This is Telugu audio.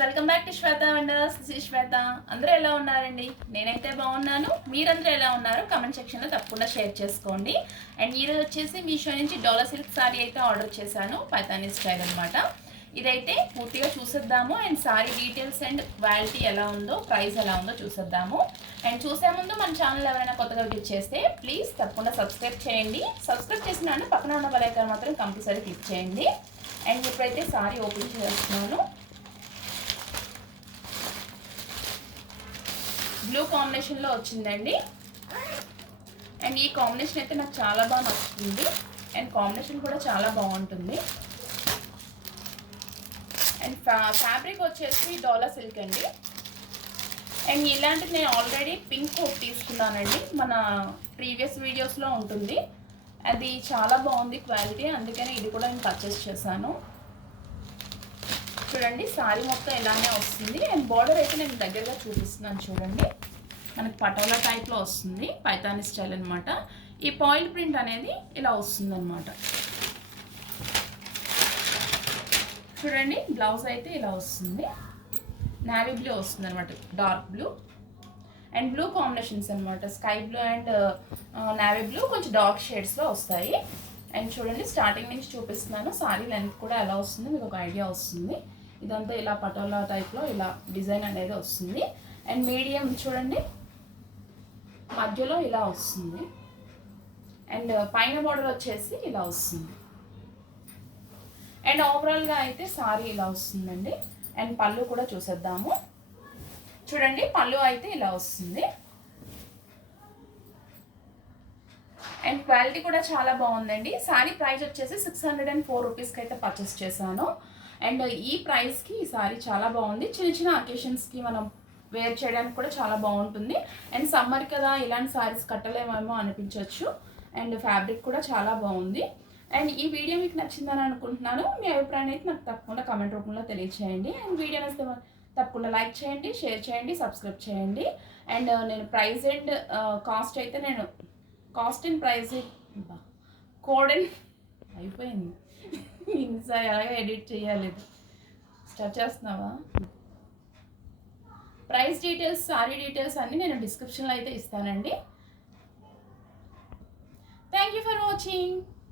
Welcome back to Shweta wonders. This is Shweta. అందరూ ఎలా ఉన్నారండి? నేనైతే బాగున్నాను. మీరందరూ ఎలా ఉన్నారు? కమెంట్ సెక్షన్లో తప్పకుండా షేర్ చేసుకోండి. అండ్ ఈరోజు వచ్చేసి మీషో నుంచి డోలా సిల్క్ సారీ అయితే ఆర్డర్ చేశాను, పైతానీ స్టైల్ అనమాట. ఇదైతే పూర్తిగా చూసేద్దాము and sorry details and quality ఎలా ఉందో, ప్రైస్ ఎలా ఉందో చూసేద్దాము. అండ్ చూసే ముందు మన ఛానల్ ఎవరైనా కొత్తగా క్లిక్ చేస్తే ప్లీజ్ తప్పకుండా సబ్స్క్రైబ్ చేయండి. సబ్స్క్రైబ్ చేసిన పక్కన ఉన్న బెల్ ఐకాన్ మాత్రం కంపల్సరీ క్లిక్ చేయండి. అండ్ ఇప్పుడైతే సారీ ఓపెన్ చేస్తున్నాను. బ్లూ కాంబినేషన్లో వచ్చిందండి. అండ్ ఈ కాంబినేషన్ అయితే నాకు చాలా బాగా నచ్చుతుంది. అండ్ కాంబినేషన్ కూడా చాలా బాగుంటుంది. అండ్ ఫ్యాబ్రిక్ వచ్చేసి డోలా సిల్క్ అండి. అండ్ ఇలాంటిది నేను ఆల్రెడీ పింక్ కోట్ తీసుకున్నానండి, మన ప్రీవియస్ వీడియోస్లో ఉంటుంది. అది చాలా బాగుంది క్వాలిటీ, అందుకని ఇది కూడా నేను పర్చేస్ చేశాను. చూడండి సారీ మొత్తం ఇలానే వస్తుంది. అండ్ బార్డర్ అయితే నేను దగ్గరగా చూపిస్తున్నాను. చూడండి మనకి పటోలా టైప్లో వస్తుంది, పైతానీ స్టైల్ అనమాట. ఈ పాయిల్ ప్రింట్ అనేది ఇలా వస్తుంది అనమాట. చూడండి బ్లౌజ్ అయితే ఇలా వస్తుంది, నావీ బ్లూ వస్తుంది అనమాట, dark blue and blue combinations అనమాట. Sky blue and navy blue కొంచెం డార్క్ షేడ్స్లో వస్తాయి. అండ్ చూడండి స్టార్టింగ్ నుంచి చూపిస్తున్నాను. సారీ లెంత్ కూడా ఎలా వస్తుంది మీకు ఒక ఐడియా వస్తుంది. ఇదంతా ఇలా పటోలా టైప్లో ఇలా డిజైన్ అనేది వస్తుంది. అండ్ మీడియం చూడండి మధ్యలో ఇలా వస్తుంది. అండ్ పైన బార్డర్ వచ్చేసి ఇలా వస్తుంది. అండ్ ఓవరాల్గా అయితే సారీ ఇలా వస్తుందండి. అండ్ పళ్ళు కూడా చూసేద్దాము. చూడండి పళ్ళు అయితే ఇలా వస్తుంది. అండ్ క్వాలిటీ కూడా చాలా బాగుందండి. సారీ ప్రైస్ వచ్చేసి 604 రూపీస్కి అయితే పర్చేస్ చేశాను. అండ్ ఈ ప్రైస్కి ఈ సారీ చాలా బాగుంది. చిన్న చిన్న అకేషన్స్కి మనం వేర్ చేయడానికి కూడా చాలా బాగుంటుంది. అండ్ సమ్మర్ కదా ఇలాంటి సారీస్ కట్టలేమేమో అనిపించవచ్చు. అండ్ ఫ్యాబ్రిక్ కూడా చాలా బాగుంది. అండ్ ఈ వీడియో మీకు నచ్చిందని అనుకుంటున్నాను. మీ అభిప్రాయాన్ని అయితే నాకు తప్పకుండా కామెంట్ రూపంలో తెలియచేయండి. అండ్ వీడియో నచ్చితే తప్పకుండా లైక్ చేయండి, షేర్ చేయండి, సబ్స్క్రైబ్ చేయండి. అండ్ నేను ప్రైస్ అండ్ కాస్ట్ అయితే నేను cost and price code and అయిపోయింది. ఈసారి అలాగే ఎడిట్ చేయాలి. స్టార్ట్ చేస్తున్నావా? ప్రైస్ డీటెయిల్స్, సారీ డీటెయిల్స్ అన్నీ నేను డిస్క్రిప్షన్లో అయితే ఇస్తానండి. Thank you for watching.